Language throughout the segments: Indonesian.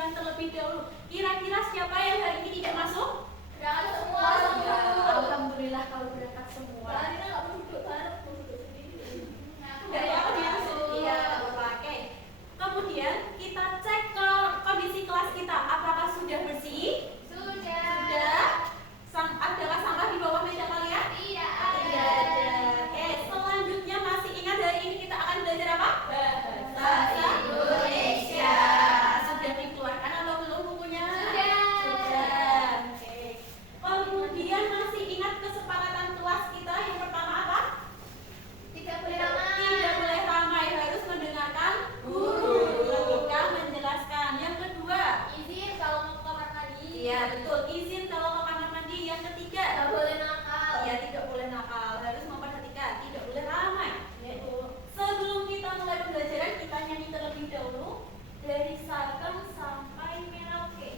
panggilan terlebih dahulu. Kira-kira siapa yang hari ini tidak masuk? Berangkat semua. Alhamdulillah kalau berangkat semua. Karena nggak mau duduk bareng, mau duduk sendiri. Dari aku duduk. Iya, oke. Kemudian kita cek ke kondisi kelas kita. Apakah sudah bersih? Sudah. Adakah sampah di bawah meja kalian? Tidak Tidak ada. Oke, selanjutnya masih ingat hari ini kita akan belajar apa? Bahasa Indonesia. Sudah dikeluarkan atau belum bukunya? Sudah. Oke. Kemudian masih ingat kesepakatan kelas kita yang pertama apa? Tidak boleh ramai. Tidak boleh ramai, harus mendengarkan guru ketika menjelaskan. Yang kedua, Izin kalau mau ke kamar mandi. iya betul, izin kalau ke kamar mandi. Yang ketiga, Tidak boleh nakal. iya tidak boleh nakal, harus memperhatikan, tidak boleh ramai. Sebelum kita mulai pembelajaran, kita nyanyi terlebih dahulu dari Sabang sampai Merauke.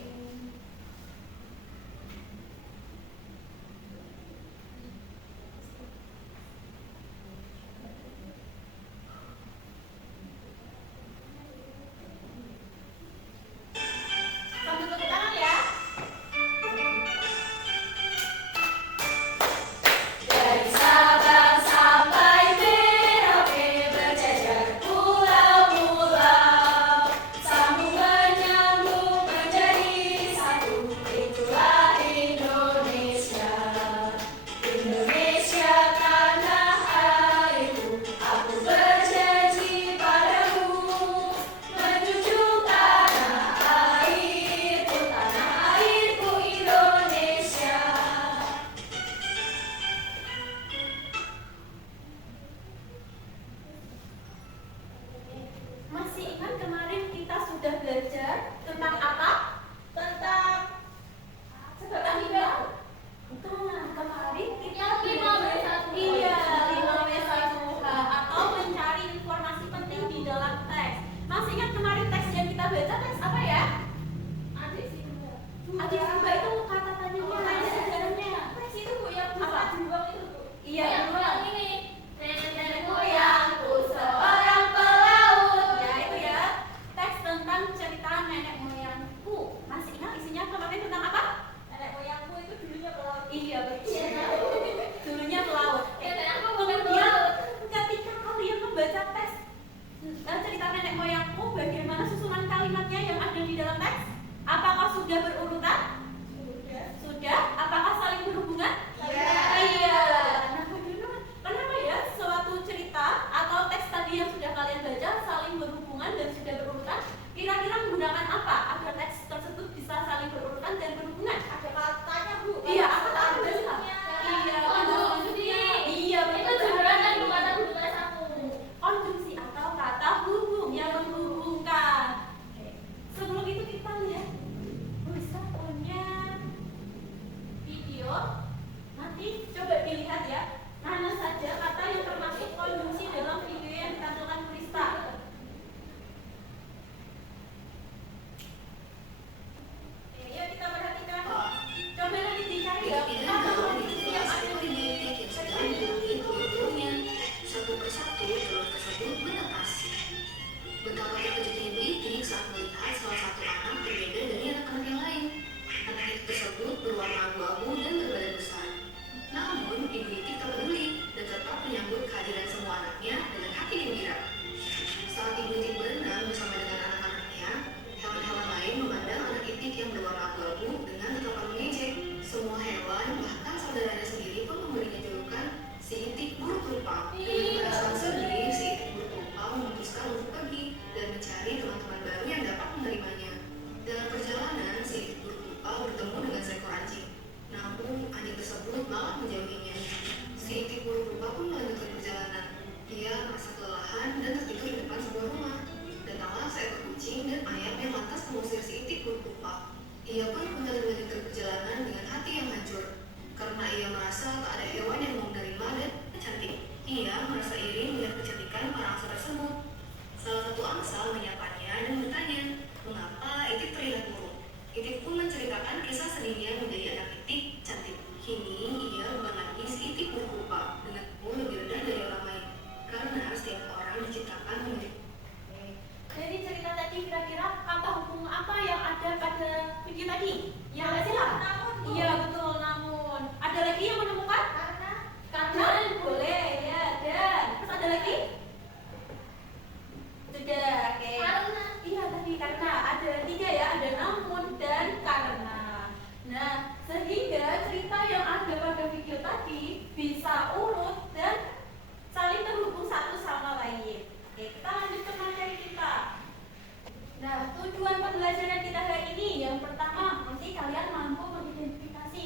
Sambil tepuk tangan ya. Dari Sabang sampai Merauke berjajar pulau-pulau, sambung menyambung menjadi satu, itulah Indonesia. Indonesia tanah airku, aku berjanji padamu, menjunjung tanah airku Indonesia. Masih ingat kemarin kita sudah belajar tentang apa? Tentang himbauan. Kemarin kita Yang 5W1H. Iya, 5W1H atau mencari informasi penting di dalam teks. Masih ingat kemarin teks yang kita baca teks apa ya? Adik Simba. Adik Simba itu kata tanyanya ada sejarahnya. Teks itu Bu yang Apa? bisa dibuang itu Bu. Iya, Yang berulang. ini. Nenek Moyangku seorang pelaut. Ya itu ya, teks tentang cerita nenek moyangku. Masih ingat isinya kemarin tentang apa? nenek moyangku itu dulunya pelaut. Iya betul. Dulunya pelaut. Nenek aku bukan Kemudian pelaut. ketika kalian membaca teks cerita nenek moyangku, bagaimana susunan kalimatnya yang ada di dalam teks? Apakah sudah berurutan? Sudah. Apakah saling berhubungan? Iya. Nah, bagaimana? Kenapa ya suatu cerita atau teks tadi yang sudah kalian baca saling berhubungan dan sudah berurutan? Kira-kira menggunakan apa agar teks tersebut bisa saling berurutan dan berhubungan? Ada katanya Bu. Iya, apa Ada katanya? Iya, konjungsi. Iya, Itu betul. sebenarnya kan bukan kata hubungan satu. Konjungsi atau kata hubung yang menghubungkan. Oke. Sebelum itu kita lihat bisa punya video. Nanti coba dilihat ya, mana saja kata yang termasuk konjungsi dalam video yang ditampilkan Krista. Oke, yuk kita perhatikan. Coba nanti dicari ya kata konjungsi yang ada di satu persatu telur tersebut menetas. Betapa terkejutnya ibu Itik saat melihat salah satu anak berbeda dari anak-anak yang lain. Anak itu tersebut berwarna abu-abu dan berbadan besar. Namun ibu Itik tak peduli dan tetap menyambut kehadiran semua anaknya dengan hati gembira. Saat ibu Itik berenang bersama dengan anak-anaknya, hewan-hewan lain memandang anak Itik yang berwarna abu-abu dengan tatapan mengejek. Semua hewan, bahkan saudaranya sendiri pun memberinya julukan si Itik buruk rupa. Dengan perasaan sedih, si Itik buruk rupa memutuskan untuk pergi dan mencari teman-teman baru yang dapat menerimanya. Dalam perjalanan, si Itik buruk rupa bertemu dengan seekor anjing. Namun, anjing tersebut malah menjauhinya. Si Itik buruk rupa pun melanjutkan perjalanan. Ia merasa kelelahan dan tertidur di depan sebuah rumah. Datanglah seekor kucing dan ayam yang lantas mengusir si Itik buruk rupa. Ia pun kembali melanjutkan perjalanan dengan hati yang hancur. Karena ia merasa tak ada hewan yang mau menerima dan cantik. Ia merasa iri melihat kecantikan para angsa tersebut. Salah satu angsa menyapanya dan bertanya, mengapa Itik terlihat murung? Itik pun menceritakan kisah sedihnya menjadi anak Itik cantik. Kini ia bukan lagi si Itik buruk rupa, dengan umur lebih rendah dari orang lain. Karena setiap orang diciptakan memiliki. Dari cerita tadi kira-kira kata hubung apa yang ada pada video tadi? Yang ada sila? Namun, Bu. Iya betul, namun. Ada lagi yang menemukan? Karena boleh ya, dan terus ada lagi? Sudah, oke. Karena. Iya tadi karena ada 3 ya, ada namun dan karena. Nah, sehingga cerita yang ada pada video tadi bisa urut dan saling terhubung satu sama lain. Oke, kita lanjut ke materi kita. Nah, tujuan pembelajaran kita hari ini yang pertama, nanti kalian mampu mengidentifikasi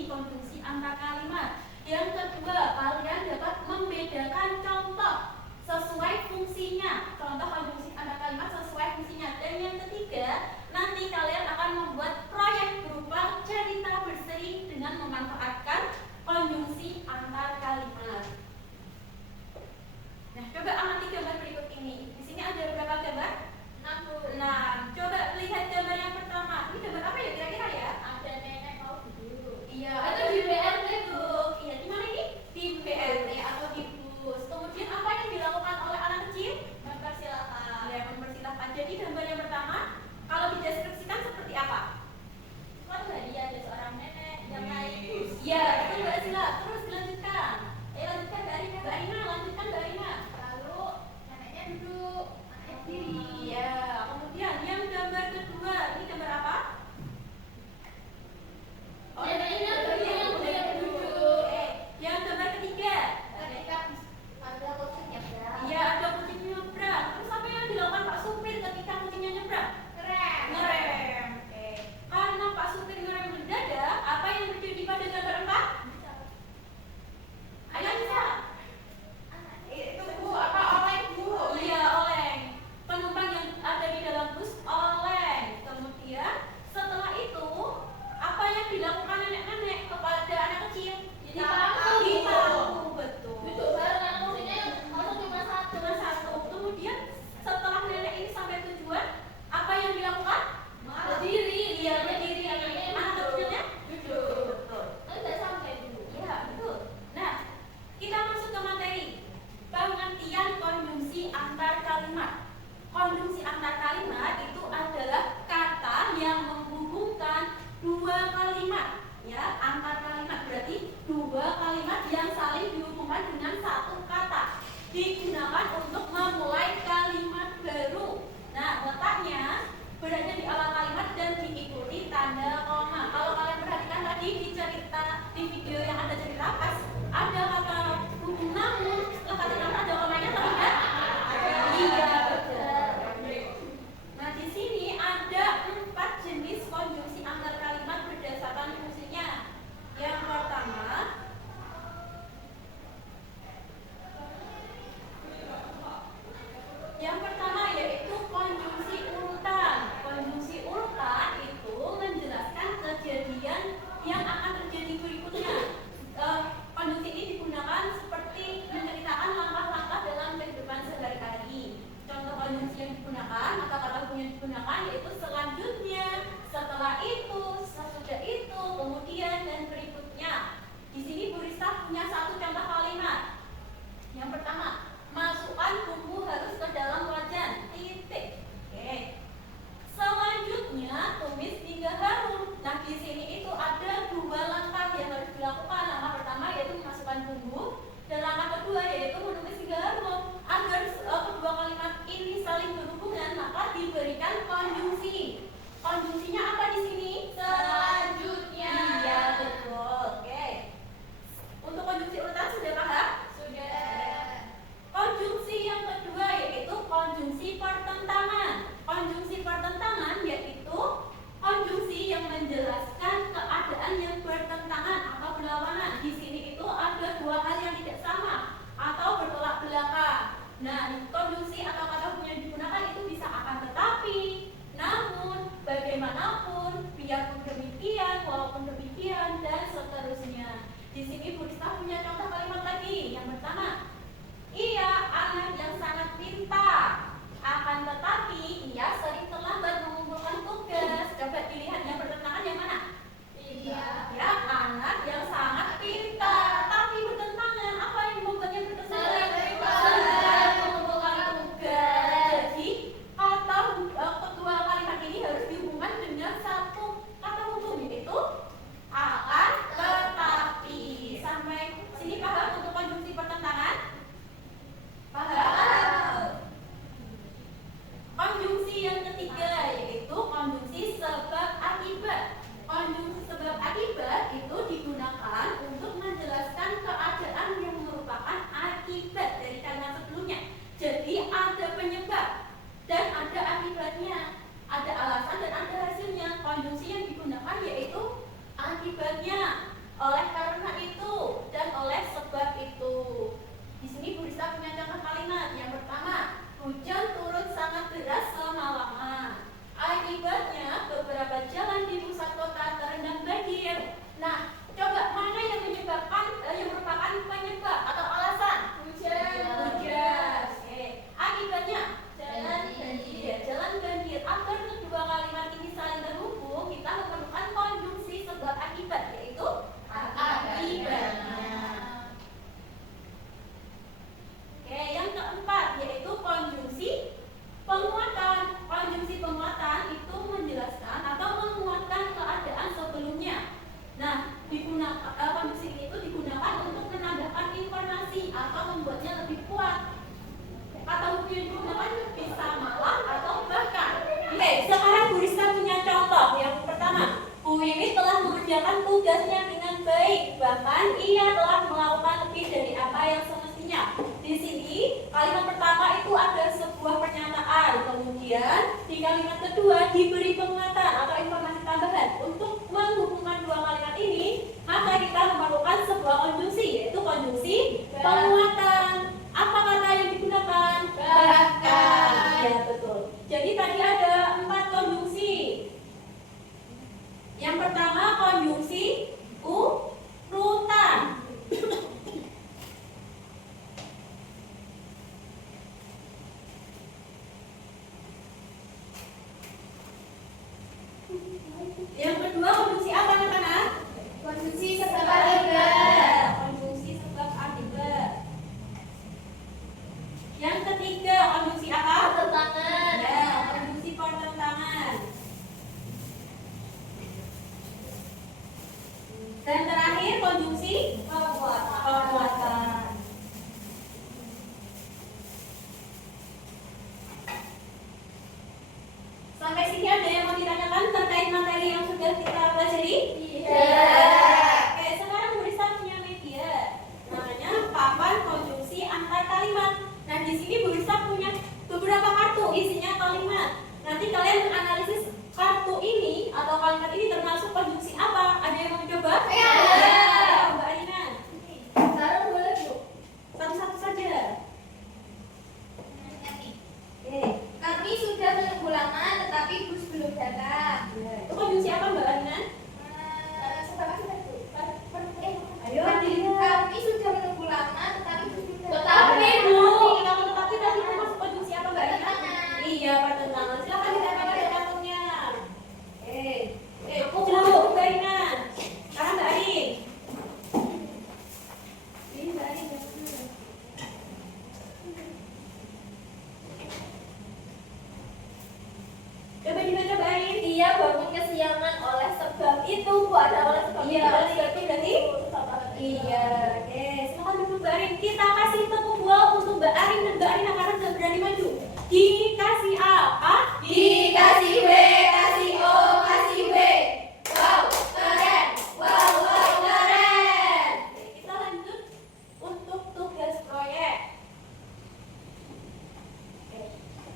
akibatnya, oleh karena itu, dan oleh sebab itu. Di sini Bu Rista punya contoh kalimat. Yang pertama, hujan turun sangat deras selama-lama. Akibatnya beberapa jalan di pusat kota terendam banjir. Nah, coba mana yang merupakan penyebab atau alasan? Hujan. Oke. Akibatnya jalan banjir. Agar kedua kalimat ini saling terhubung, kita memerlukan konjungsi sebab akibat, yaitu akibatnya. Oke, yang keempat yaitu konjungsi penguatan. Konjungsi penguatan itu menjelaskan atau menguatkan keadaan sebelumnya. Nah, konjungsi itu digunakan untuk menambahkan informasi atau membuatnya lebih kuat. Atau digunakan bisa malah atau bahkan. Oke, sekarang Bu Rista punya contoh. Yang pertama, Bu Wiwit telah mengerjakan tugasnya dengan baik. Bahkan ia telah melakukan lebih dari apa yang semestinya. Di sini, kalimat pertama itu ada sebuah pernyataan. Kemudian, di kalimat kedua diberi penguatan atau informasi tambahan. Untuk menghubungkan dua kalimat ini, maka kita memerlukan sebuah konjungsi, yaitu konjungsi penguatan. Apa kata yang digunakan? Bahkan. Ya, betul. Jadi tadi ada 4 konjungsi. Yang pertama konjungsi urutan. Yang kedua konjungsi apa anak-anak? Konjungsi sebab akibat. Konjungsi sebab akibat. Yang ketiga konjungsi apa? Pertentangan. Ya, konjungsi pertentangan. Dan terakhir konjungsi penguatan. Sampai sini ada yang mau ditanyakan terkait materi yang sudah kita pelajari? Iya. Oke, sekarang Bu Rista punya media. Namanya papan konjungsi antar kalimat. Nah, di sini Bu Rista punya beberapa kartu isinya kalimat. Nanti kalian menganalisis kartu ini atau kalimat ini termasuk konjungsi apa? Ada yang mau coba? Iya. Mbak Alina. Sekarang boleh, Bu. Satu-satu saja. Oke. Kami sudah menunggu lama, tetapi bus belum datang. Itu konjungsi apa Mbak Alina? Sebab akibat, Bu. Ayo, Alina. Kami sudah menunggu lama, tetapi bus belum datang. Tetapi Bu, kalau tetapi tadi termasuk konjungsi apa Mbak Alina? Pertentangan. Iya, pertentangan. Silakan ditempel pada kartunya. Aku dulu Mbak Alina. Sekarang Mbak Arin. Ini Mbak Arin. Coba dibaca Mbak Arin. Dia bangun kesiangan oleh sebab itu, Bu. Ada oleh sebab Iya, itu. oleh sebab itu berarti? Iya, oke. Silakan dulu Mbak Arin. Kita kasih tepuk bola untuk Mbak Arin dan Mbak Arin karena sudah berani maju. Dikasih apa? Dikasih W, kasih O, kasih W. Wow, keren. Wow, wow, keren. Oke, kita lanjut untuk tugas proyek. Oke.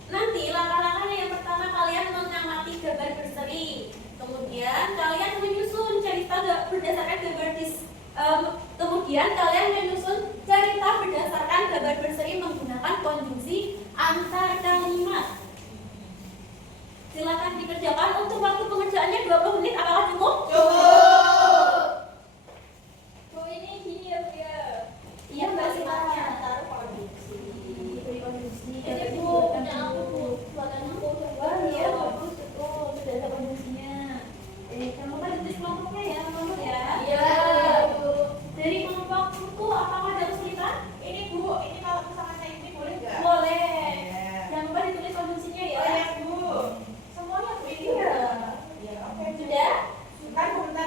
Nanti langkah-langkahnya yang pertama kalian mengamati gambar berseri. Kemudian kalian menyusun cerita berdasarkan kemudian kalian menyusun cerita berdasarkan gambar berseri menggunakan konjungsi antar kalimat. Silakan dikerjakan. Untuk waktu pengerjaannya 20 menit. Apakah cukup? Cukup. Bu, ini gini ya, Bu ya. Iya Mbak, silakan. Taruh konjungsi. Beri konjungsi. Ini Bu, punya aku, Bu. Buatan aku. Wah, iya bagus, betul. Sudah ada konjungsinya. Kamu kan tulis kelompoknya ya, kamu ya. Iya, Bu. Dari kelompok buku, apakah ada kesulitan? Ini Bu, ini kalau misalkan saya ini boleh nggak? Boleh. Ya. Jangan lupa ditulis konjungsinya ya. Oh ya Bu, semuanya Bu ini. Iya. Ya oke. Sudah? Kan Bu, bentar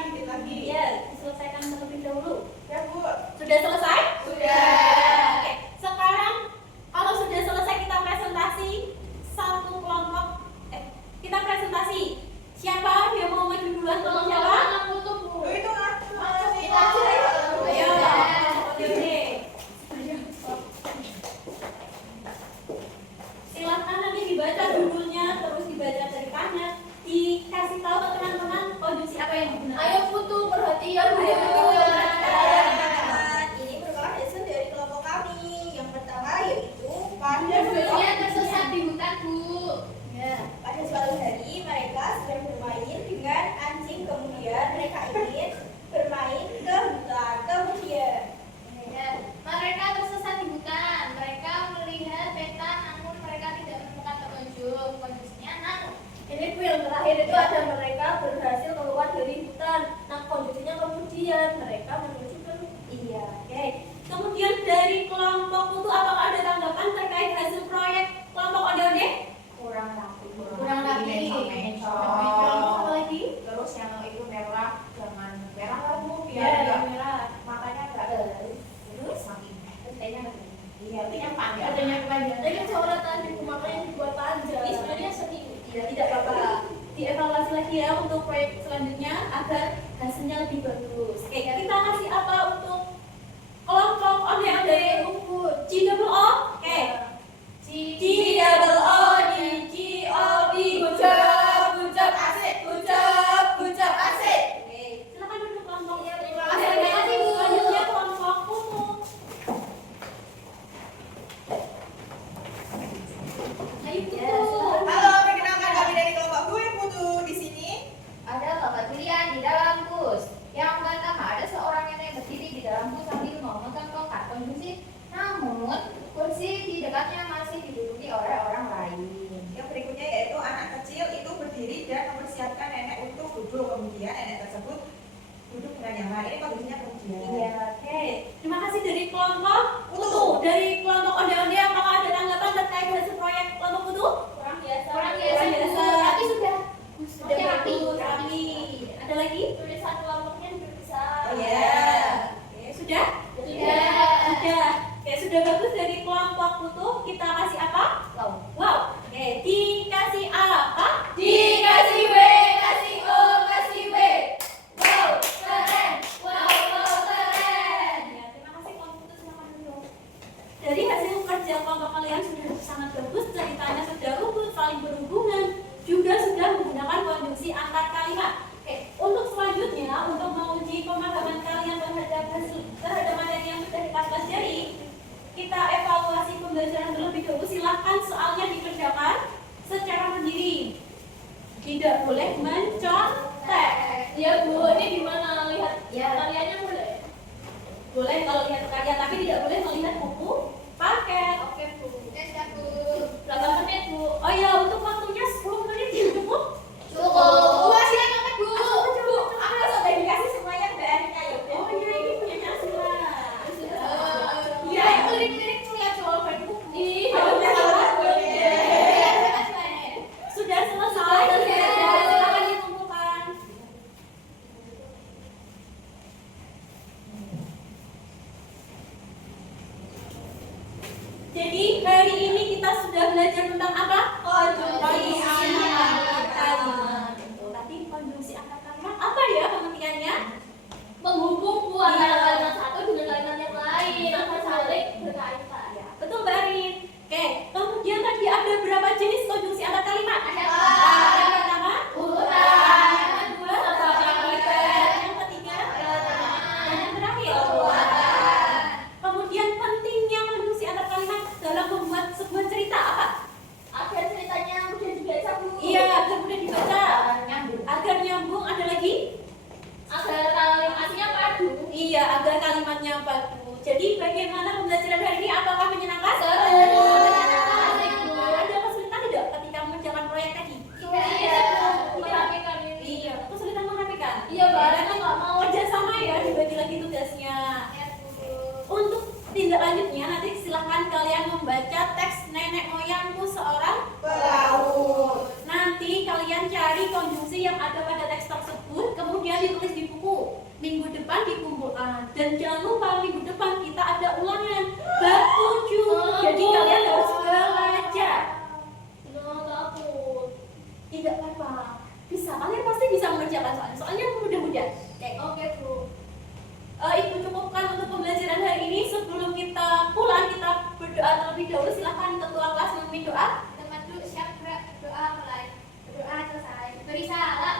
terakhir itu ada mereka berhasil keluar dari hutan. Nah, konjungsinya kemudian mereka menuju ke Iya, oke. Kemudian dari kelompok kutu apakah ada tanggapan terkait hasil proyek kelompok ODOD? kurang rapi. Kurang rapi. Apa lagi? Terus yang itu merah, jangan merah kan Bu, Ya, biar yang merah. makanya enggak terus makin Kayaknya iya, artinya panjang. adanya kepanjangan. Tapi kan coretan di makanya dibuat panjang. Ini sebenarnya sedikit. Ya, tidak apa-apa. Dievaluasi lagi ya untuk proyek selanjutnya agar hasilnya lebih bagus. Oke, kita kasih apa untuk kelompok ODOD? Ukur. G-double-O? Oke. G G-double-O D G-O-B. Bucap asik, bucap asik. Oke, silakan duduk kelompok. Iya, terima Oke, kasih. terima kasih, Bu. Selanjutnya kelompok kutu. Ayo, Ya, Kutu. Halo, perkenalkan kami dari kelompok gue Putu. Di sini Ada Bapak Julian di dalam bus. Yang pertama ada seorang nenek berdiri di dalam bus sambil memegang tongkat konjungsi. Namun kursi di dekatnya masih diduduki oleh orang lain. yang berikutnya yaitu anak kecil itu berdiri dan mempersiapkan nenek untuk duduk. Kemudian nenek tersebut duduk dengan yang lain. Ini kondisinya kemudian. Iya, oke. Terima kasih dari kelompok Kutu. kutu. Dari kelompok ODOD, apakah ada tanggapan terkait hasil proyek kelompok kutu? Kurang biasa. Kurang biasa. Tapi sudah Sudah rapi. rapi. Ada lagi? Tulisan kelompoknya juga bisa. Oh, iya. Oke, sudah? Sudah. Sudah. Oke, sudah bagus dari kelompok kutu. Kita kasih apa? Wow. Wow. Oke, dikasih apa? Dikasih W, kasih O, kasih W. Wow, keren. Wow, keren. Ya, terima kasih kelompok kutu, silakan dulu. Dari hasil kerja kelompok kalian sudah sangat bagus, ceritanya sudah utuh, saling berhubungan, juga sudah menggunakan konjungsi antar kalimat. Oke, untuk selanjutnya, untuk menguji pemahaman kalian terhadap materi yang sudah kita pelajari, kita evaluasi pembelajaran terlebih dahulu. Silakan soalnya dikerjakan secara mandiri. Tidak boleh mencontek. Ya Bu, ini gimana lihat Ya. karyanya boleh? Boleh kalau lihat karya, tapi tidak boleh melihat buku paket. Oke Bu. Siap Bu. Berapa menit, Bu? Oh ya, untuk waktunya 10 menit ya, cukup. Cukup. Wah, silakan Bu. Aku sudah dikasih semuanya Mbak Erika ya. Oh iya, ini punya Nasila. Ya, itu lirik-lirik lihat jawaban Bu. Ih, Halo, sudah selesai. Silakan dikumpulkan. Jadi hari ini kita sudah belajar tentang apa? Konjungsi antar kalimat. Tadi konjungsi antar kalimat apa ya pengertiannya? Menghubung Bu antara kalimat satu dengan kalimat yang lain agar saling berkaitan. Ya, betul Mbak Arin. Oke, kemudian tadi ada berapa jenis konjungsi antar kalimat? Ada Yang pertama, urutan. yang kedua, yang ketiga, dan yang terakhir. Kemudian pentingnya konjungsi antar kalimat dalam membuat sebuah cerita apa? Agar ceritanya mudah dibaca Bu. Iya, agar mudah dibaca, Nyambung. agar nyambung. Ada lagi? Agar kalimatnya padu. Iya, agar kalimatnya bagus. Jadi bagaimana pembelajaran hari ini? Apakah menyenangkan? Seru. Ada kesulitan tidak ketika mengerjakan proyek tadi? Iya, merapikan ini. Iya, kesulitan merapikan. Iya, Mbak. Berarti Nggak mau. kerjasama ya, dibagi lagi tugasnya. Ya, Bu. Untuk tindak lanjutnya nanti silahkan kalian membaca teks nenek moyangku seorang Pelaut. Nanti kalian cari konjungsi yang ada pada teks tersebut, kemudian ditulis di buku. Minggu depan dikumpulkan. Dan jangan lupa minggu depan kita ada ulangan bab 7. Jadi kalian harus belajar. Jangan takut. Tidak apa-apa. Bisa, kalian pasti bisa mengerjakan soalnya. Soalnya mudah-mudah. Oke, Bu. Ibu cukupkan untuk pembelajaran hari ini. Sebelum kita pulang, kita berdoa terlebih dahulu. Silahkan ketua kelas memimpin doa. Teman dulu siap doa mulai. Berdoa selesai. Beri salam.